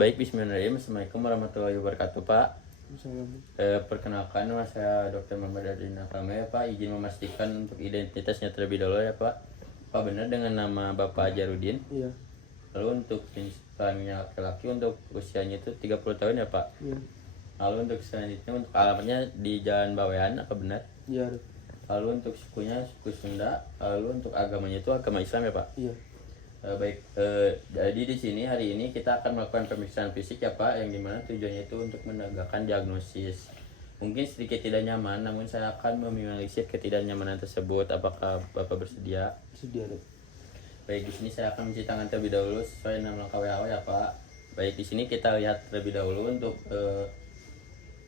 Baik, bismillahirrahmanirrahim. Assalamualaikum warahmatullahi wabarakatuh, Pak. Perkenalkan, nama saya Dr. Muhammad Adina Kame, Pak. Izin memastikan untuk identitasnya terlebih dahulu ya, Pak. Pak, benar dengan nama Bapak Jarudin? Iya. Lalu untuk jenis kelaminnya laki-laki, untuk usianya itu 30 tahun ya, Pak? Iya. Lalu untuk selanjutnya, untuk alamatnya di Jalan Bawean, apa benar? Iya. Lalu untuk sukunya suku Sunda. Lalu untuk agamanya itu agama Islam ya, Pak? Iya. Baik, jadi di sini hari ini kita akan melakukan pemeriksaan fisik ya Pak, yang dimana tujuannya itu untuk menegakkan diagnosis. Mungkin sedikit tidak nyaman, namun saya akan meminimalisir ketidaknyamanan tersebut. Apakah Bapak bersedia? Sedia, Dok. Baik, di sini saya akan mencuci tangan terlebih dahulu sesuai nama lengkap WHO ya Pak. Baik, di sini kita lihat terlebih dahulu untuk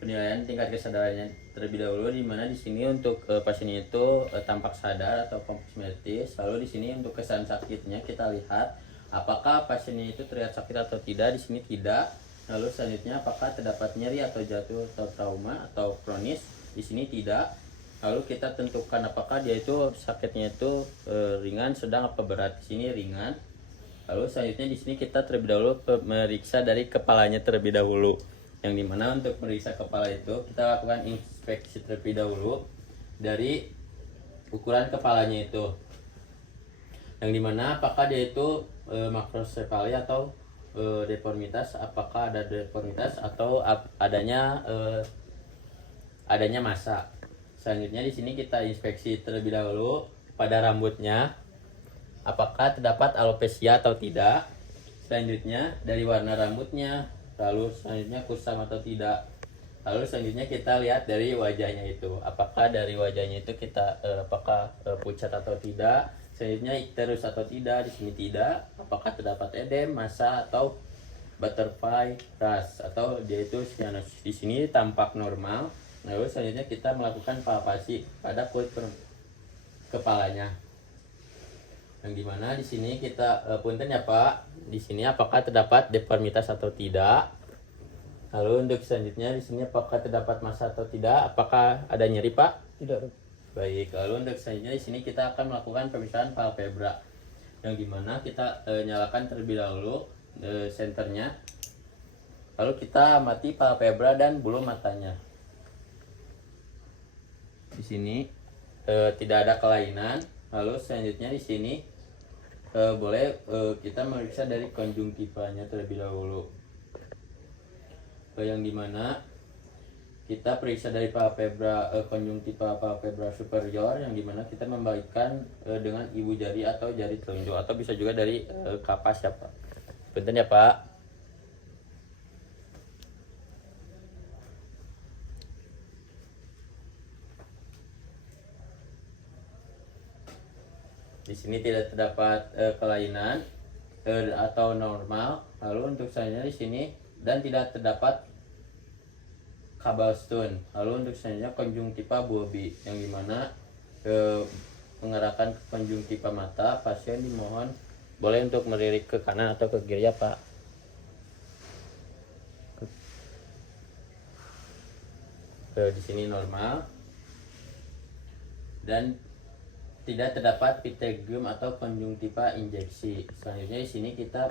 penilaian tingkat kesadarannya terlebih dahulu, di mana di sini untuk pasien itu tampak sadar atau kompleks medis. Lalu di sini untuk kesan sakitnya kita lihat apakah pasien itu terlihat sakit atau tidak. Di sini tidak. Lalu selanjutnya apakah terdapat nyeri atau jatuh atau trauma atau kronis. Di sini tidak. Lalu kita tentukan apakah dia itu sakitnya itu ringan, sedang, apa berat. Di sini ringan. Lalu selanjutnya di sini kita terlebih dahulu meriksa dari kepalanya terlebih dahulu, yang dimana untuk meriksa kepala itu kita lakukan inspeksi terlebih dahulu dari ukuran kepalanya itu, yang dimana apakah dia itu makrosefali atau deformitas, apakah ada deformitas atau adanya massa. Selanjutnya di sini kita inspeksi terlebih dahulu pada rambutnya, apakah terdapat alopecia atau tidak. Selanjutnya dari warna rambutnya, lalu selanjutnya kusam atau tidak. Lalu selanjutnya kita lihat dari wajahnya itu, apakah dari wajahnya itu kita apakah pucat atau tidak. Selanjutnya ikterus atau tidak. Di sini tidak. Apakah terdapat edem, massa atau butterfly rash, atau dia itu cyanosis. Di sini tampak normal. Lalu selanjutnya kita melakukan palpasi pada kulit kepalanya, yang dimana di sini kita punten ya Pak. Di sini apakah terdapat deformitas atau tidak. Lalu untuk selanjutnya di sini apakah terdapat massa atau tidak. Apakah ada nyeri Pak? Tidak, Dok. Baik, lalu untuk selanjutnya di sini kita akan melakukan pemeriksaan palpebra, yang dimana kita nyalakan terlebih dahulu senternya. Lalu kita amati palpebra dan bulu matanya. Di sini tidak ada kelainan. Lalu selanjutnya di sini boleh kita memeriksa dari konjungtivanya terlebih dahulu, yang dimana kita periksa dari palpebra konjungtiva palpebra superior, yang dimana kita membalikkan dengan ibu jari atau jari telunjuk, atau bisa juga dari kapas ya Pak. Punten ya Pak. Di sini tidak terdapat kelainan atau normal. Lalu untuk selanjutnya di sini dan tidak terdapat cobblestone. Lalu untuk selanjutnya konjungtiva bulbi, yang dimana mengarahkan ke konjungtiva mata. Pasien dimohon boleh untuk melirik ke kanan atau ke kiri ya Pak. Di sini normal dan tidak terdapat pterygium atau konjungtiva injeksi. Selanjutnya di sini kita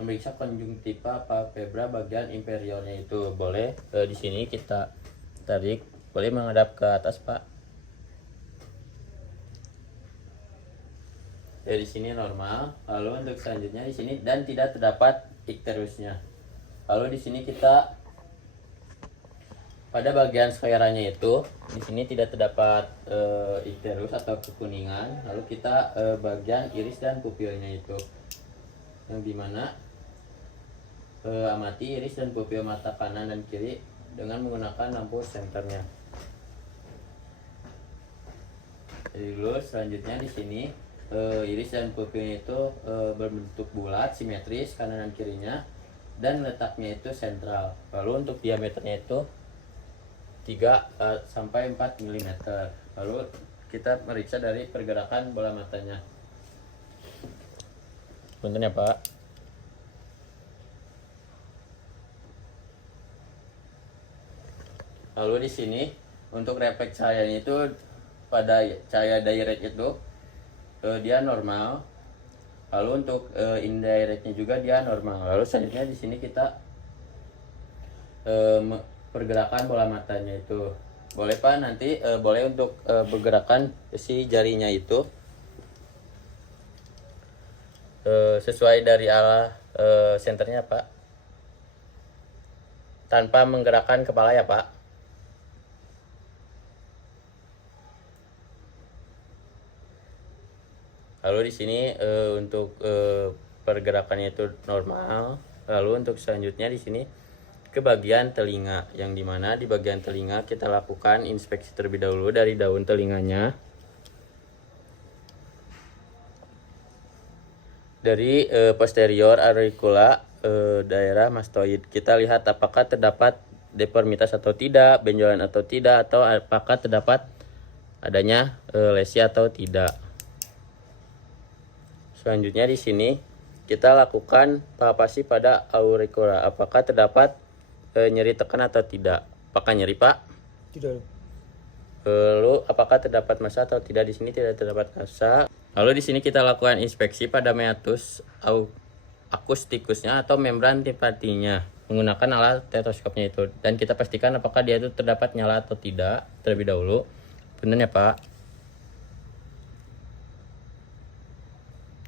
memeriksa konjungtiva palpebra bagian inferiornya itu. Boleh di sini kita tarik, boleh menghadap ke atas Pak. Di sini normal. Lalu untuk selanjutnya di sini dan tidak terdapat ikterusnya. Lalu di sini kita pada bagian skleranya itu, di sini tidak terdapat ikterus atau kekuningan. Lalu kita bagian iris dan pupilnya itu, yang dimana amati iris dan pupil mata kanan dan kiri dengan menggunakan lampu senternya. Jadi dulu selanjutnya di sini iris dan pupilnya itu berbentuk bulat, simetris kanan dan kirinya, dan letaknya itu sentral. Lalu untuk diameternya itu 3 sampai 4 mm. Lalu kita meriksa dari pergerakan bola matanya. Punten ya Pak. Lalu di sini untuk refleks cahayanya itu pada cahaya direct itu dia normal. Lalu untuk indirectnya juga dia normal. Lalu selanjutnya di sini kita pergerakan bola matanya itu boleh Pak, nanti boleh untuk pergerakan si jarinya itu sesuai dari arah senternya Pak, tanpa menggerakkan kepala ya Pak. Lalu di sini untuk pergerakannya itu normal. Lalu untuk selanjutnya di sini ke bagian telinga, yang dimana di bagian telinga kita lakukan inspeksi terlebih dahulu dari daun telinganya. Dari posterior auricula daerah mastoid, kita lihat apakah terdapat deformitas atau tidak, benjolan atau tidak, atau apakah terdapat adanya lesi atau tidak. Selanjutnya di sini kita lakukan palpasi pada auricula, apakah terdapat nyeri tekan atau tidak. Apakah nyeri Pak? Tidak. Lalu apakah terdapat massa atau tidak? Di sini tidak terdapat massa. Lalu di sini kita lakukan inspeksi pada meatus akustikusnya atau membran tipatinya menggunakan alat stetoskopnya itu, dan kita pastikan apakah dia itu terdapat nyala atau tidak terlebih dahulu. Benar ya Pak?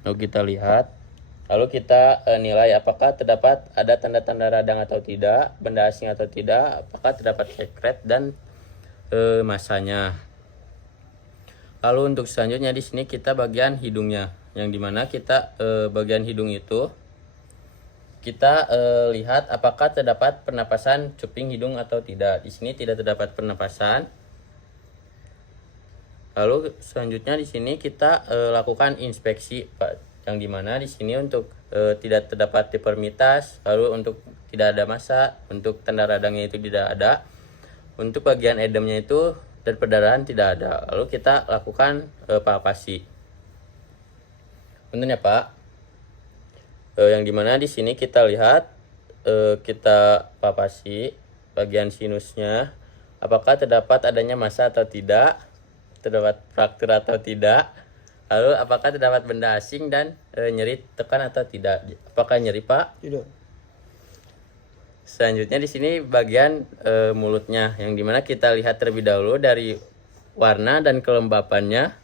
Lalu kita lihat. Lalu kita nilai apakah terdapat ada tanda-tanda radang atau tidak, benda asing atau tidak, apakah terdapat sekret dan masanya. Lalu untuk selanjutnya di sini kita bagian hidungnya, yang dimana kita bagian hidung itu kita lihat apakah terdapat pernapasan cuping hidung atau tidak. Di sini tidak terdapat pernapasan. Lalu selanjutnya di sini kita lakukan inspeksi Pak, yang dimana di sini untuk tidak terdapat deformitas, lalu untuk tidak ada massa, untuk tanda radangnya itu tidak ada, untuk bagian edemnya itu dan perdarahan tidak ada. Lalu kita lakukan palpasi. Benar ya Pak? Yang dimana di sini kita lihat kita palpasi bagian sinusnya, apakah terdapat adanya massa atau tidak, terdapat fraktur atau tidak. Lalu apakah terdapat benda asing dan nyeri tekan atau tidak? Apakah nyeri Pak? Tidak. Selanjutnya di sini bagian mulutnya, yang dimana kita lihat terlebih dahulu dari warna dan kelembapannya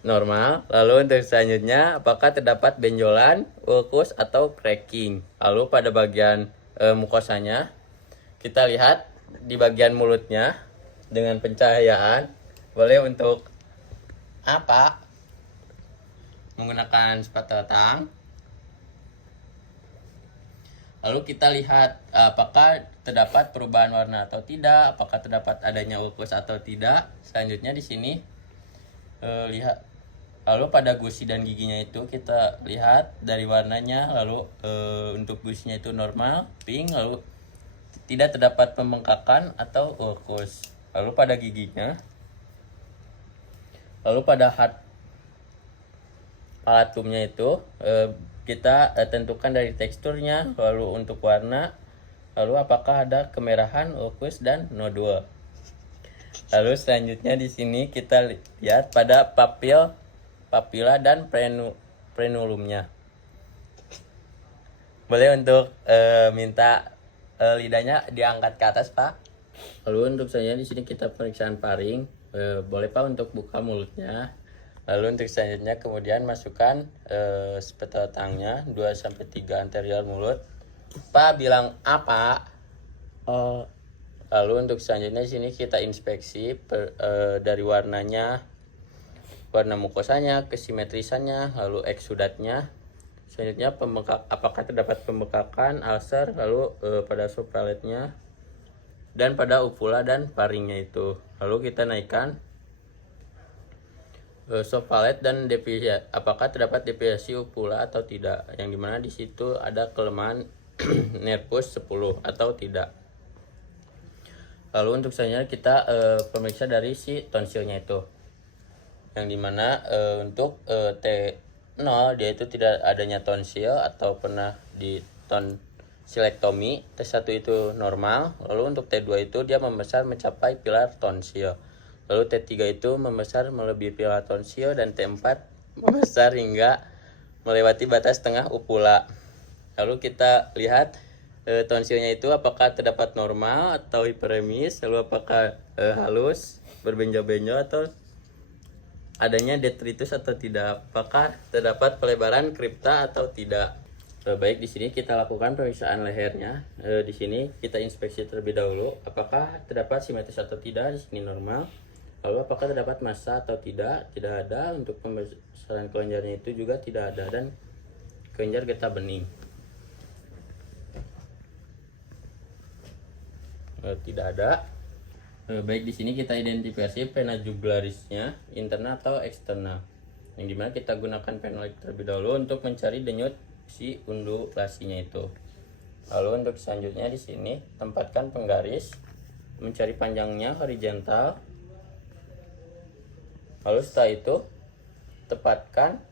normal. Lalu untuk selanjutnya apakah terdapat benjolan, ulkus atau cracking. Lalu pada bagian mukosanya kita lihat di bagian mulutnya dengan pencahayaan, boleh untuk apa? Menggunakan spatula. Lalu kita lihat apakah terdapat perubahan warna atau tidak, apakah terdapat adanya ulkus atau tidak. Selanjutnya di sini lihat. Lalu pada gusi dan giginya itu kita lihat dari warnanya. Lalu untuk gusinya itu normal, pink. Lalu tidak terdapat pembengkakan atau ulkus. Lalu pada giginya. Lalu pada palatumnya itu kita tentukan dari teksturnya, lalu untuk warna, lalu apakah ada kemerahan, ulkus dan nodul. Lalu selanjutnya di sini kita lihat pada papila dan frenulumnya. Boleh untuk minta lidahnya diangkat ke atas Pak. Lalu untuk selanjutnya di sini kita pemeriksaan paring. Boleh Pak untuk buka mulutnya. Lalu untuk selanjutnya kemudian masukkan spatula tangnya 2-3 anterior mulut. Pak bilang apa? Lalu untuk selanjutnya di sini kita inspeksi dari warnanya, warna mukosanya, kesimetrisannya, lalu eksudatnya. Selanjutnya apakah terdapat pembekakan, ulcer, lalu pada supraletnya dan pada uvula dan faringnya itu. Lalu kita naikkan sofalet dan deviasi, apakah terdapat deviasi uvula atau tidak, yang dimana di situ ada kelemahan nervus 10 atau tidak. Lalu untuk selanjutnya kita pemeriksa dari si tonsilnya itu, yang dimana untuk T0 dia itu tidak adanya tonsil atau pernah di tonsilektomi. T1 itu normal. Lalu untuk T2 itu dia membesar mencapai pilar tonsil. Lalu T3 itu membesar melebihi pilar tonsil, dan T4 membesar hingga melewati batas tengah upula. Lalu kita lihat tonsilnya itu apakah terdapat normal atau hiperemis, lalu apakah halus, berbenjol-benjol, atau adanya detritus atau tidak, apakah terdapat pelebaran kripta atau tidak. Baik, di sini kita lakukan pemeriksaan lehernya. Di sini kita inspeksi terlebih dahulu apakah terdapat simetris atau tidak. Di sini normal. Lalu apakah terdapat massa atau tidak? Tidak ada. Untuk pembesaran kelenjarnya itu juga tidak ada, dan kelenjar getah bening tidak ada. Baik, di sini kita identifikasi vena jugularisnya internal atau eksternal, yang dimana kita gunakan penolik terlebih dahulu untuk mencari denyut si undulasinya itu. Lalu untuk selanjutnya di sini tempatkan penggaris, mencari panjangnya horizontal. Lalu setelah itu tepatkan,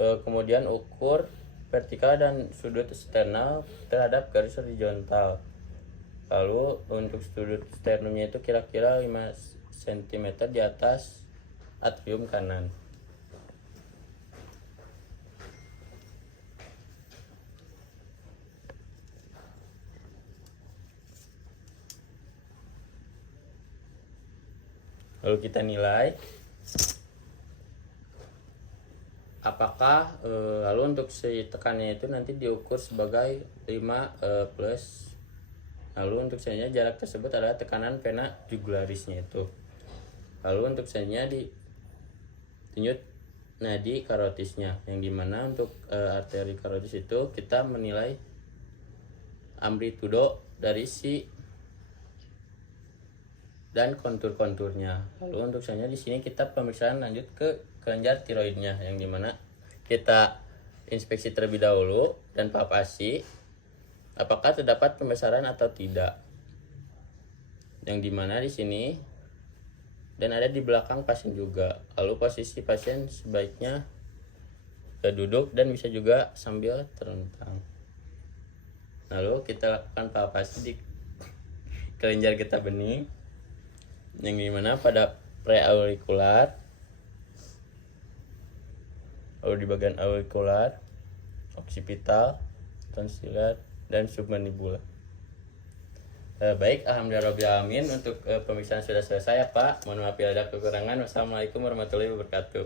kemudian ukur vertikal dan sudut eksternal terhadap garis horizontal. Lalu untuk sudut sternumnya itu kira-kira 5 cm di atas atrium kanan. Lalu kita nilai apakah lalu untuk si tekannya itu nanti diukur sebagai 5 plus. Lalu untuk selanjutnya jarak tersebut adalah tekanan vena jugularisnya itu. Lalu untuk selanjutnya di denyut nadi karotisnya, yang dimana untuk arteri karotis itu kita menilai amplitudo dari si dan kontur-konturnya. Lalu untuk selanjutnya di sini kita pemeriksaan lanjut ke kelenjar tiroidnya, yang dimana kita inspeksi terlebih dahulu dan palpasi apakah terdapat pembesaran atau tidak, yang dimana di sini dan ada di belakang pasien juga. Lalu posisi pasien sebaiknya duduk dan bisa juga sambil terlentang. Lalu kita lakukan palpasi di kelenjar getah bening, yang dimana pada preaurikular, lalu di bagian aurikular, oksipital, tonsiler, dan submandibular. Baik, alhamdulillahirobbilalamin. Untuk pemeriksaan sudah selesai ya Pak. Mohon maaf bila ada kekurangan. Wassalamualaikum warahmatullahi wabarakatuh.